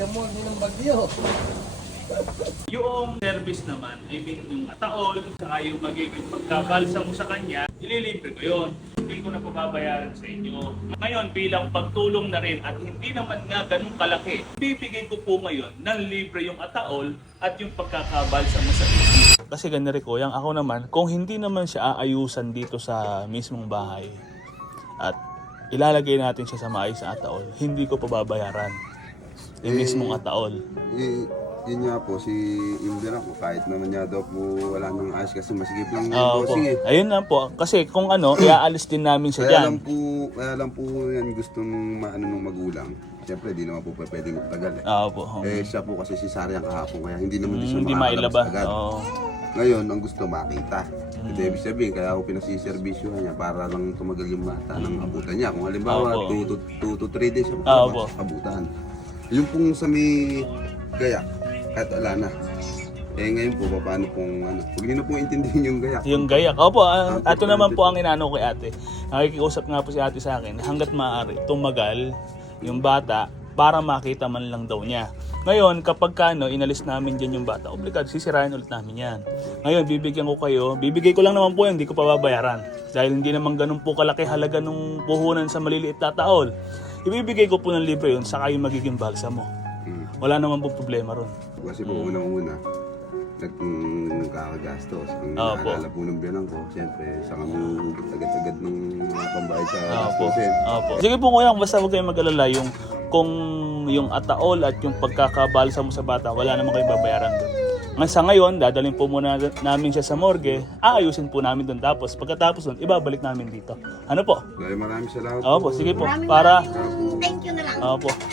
Kamon ng bagyo. Yung service naman, I mean yung ataol, saka yung magiging pagkabalsa mo sa kanya, ililibre ko yun. Hindi ko na pababayaran sa inyo. Ngayon, bilang pagtulong na rin at hindi naman nga ganun kalaki, bibigay ko po ngayon ng libre yung ataol at yung pagkakabalsa mo sa inyo. Kasi ganun rin ko, yung ako naman, kung hindi naman siya aayusan dito sa mismong bahay at ilalagay natin siya sa maayos na ataol, hindi ko pababayaran yung mismong ataol. Yun nga po, si Imbira po, kahit naman niya daw po wala nang ayos kasi masigip lang yung Po. bossing eh. Ayun na po. Kasi kung ano, iaalis din namin siya dyan. Kaya lang po yan gusto nung maano nung magulang. Siyempre, di naman po pwede magtagal eh. Po. Siya po kasi si Sariang kahapon, kaya hindi naman din siya Hindi makakalabas mailaba. agad. Ngayon, ang gusto makita. Ito ibig sabihin, kaya ako pinasiservisyo niya para lang tumagal yung bata ng abutan niya. Kung halimbawa, 2 to 3 days siya abutan. Yung pong sa may gayak, kahit wala na. Ngayon po, paano pong ano, huwag niyo na pong intindihin yung gayak. Yung gayak. Opo, ato naman po ang inano kay ate. Nakikiusap nga po si ate sa akin, hanggat maaari, tumagal yung bata para makita man lang daw niya. Ngayon, kapag inalis namin dyan yung bata, obligado, sisirain ulit namin yan. Ngayon, bibigyan ko kayo, bibigay ko lang naman po yan, hindi ko pababayaran. Dahil hindi naman ganun po kalaki halaga nung puhunan sa maliliit na taol. Ibibigay ko po ng libre yun, saka yung magiging balsa mo. Wala naman po problema ron. Kasi po unang-una, nagkakagastos. Ang naalala po ng biyanang ko, siyempre, sa kami hugot agad-agad ng mga pambayad sa gastusin. Sige po kuya, basta huwag kayong mag-alala kung yung ataol at yung pagkakabalsa mo sa bata, wala naman kayong babayaran doon. Sa ngayon, dadalhin po muna namin siya sa morgue, aayusin po namin doon, tapos pagkatapos doon, ibabalik namin dito. Ano po? Maraming salamat po. Sige po. Thank you na lang.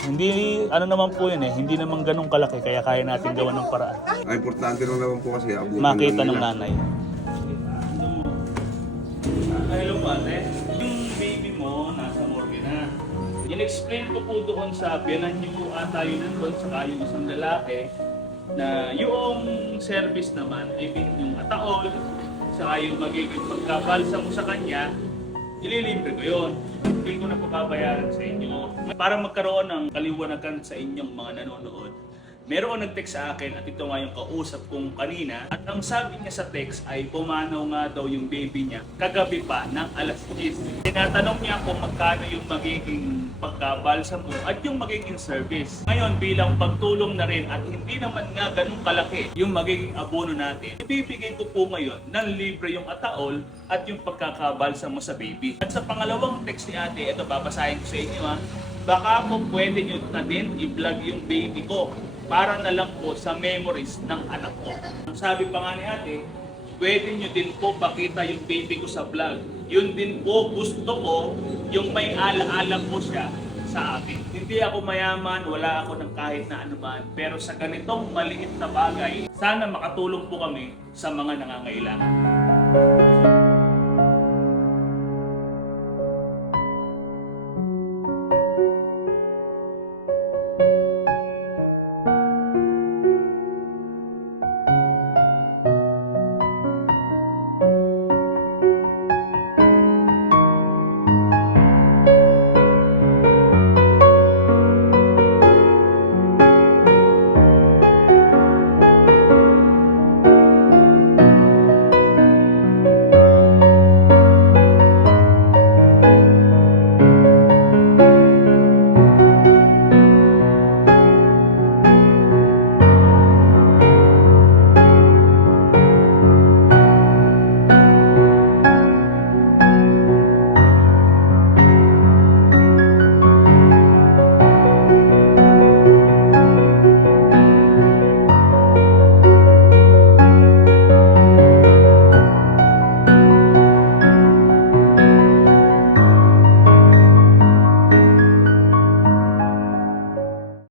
Hindi, naman po yun hindi naman ganun kalaki, kaya kaya natin gawa ng paraan. Ang importante lang naman po kasi abutan Makita lang ng nila. nanay. Hello ate, yung baby mo nasa morgue na. In-explain ko po doon sa biyanan niyo po ata yun doon sa yung isang lalaki na yung service naman, I mean yung ataol, saka yung magiging pagkabalsa mo sa kanya, ililibre ko yun. Hindi ko na pababayaran sa inyo. Para magkaroon ng kaliwanagan sa inyong mga nanonood, meron nag-text sa akin at ito nga yung kausap kong kanina. At ang sabi niya sa text ay pumanaw nga daw yung baby niya kagabi pa ng alas 10. Tinatanong niya kung magkano yung magiging pagkabalsa mo at yung magiging service. Ngayon bilang pagtulong na rin at hindi naman nga ganun kalaki yung magiging abono natin, ibibigay ko po ngayon ng libre yung ataol at yung pagkakabalsa mo sa baby. At sa pangalawang text ni ate, ito babasahin ko sa inyo baka po pwede nyo na din i-vlog yung baby ko para na lang po sa memories ng anak ko. Ang sabi pa nga ni ate, pwede nyo din po pakita yung baby ko sa vlog. Yun din po gusto ko, yung may alaala po siya sa akin. Hindi ako mayaman, wala ako ng kahit na anuman, pero sa ganitong maliit na bagay, sana makatulong po kami sa mga nangangailangan.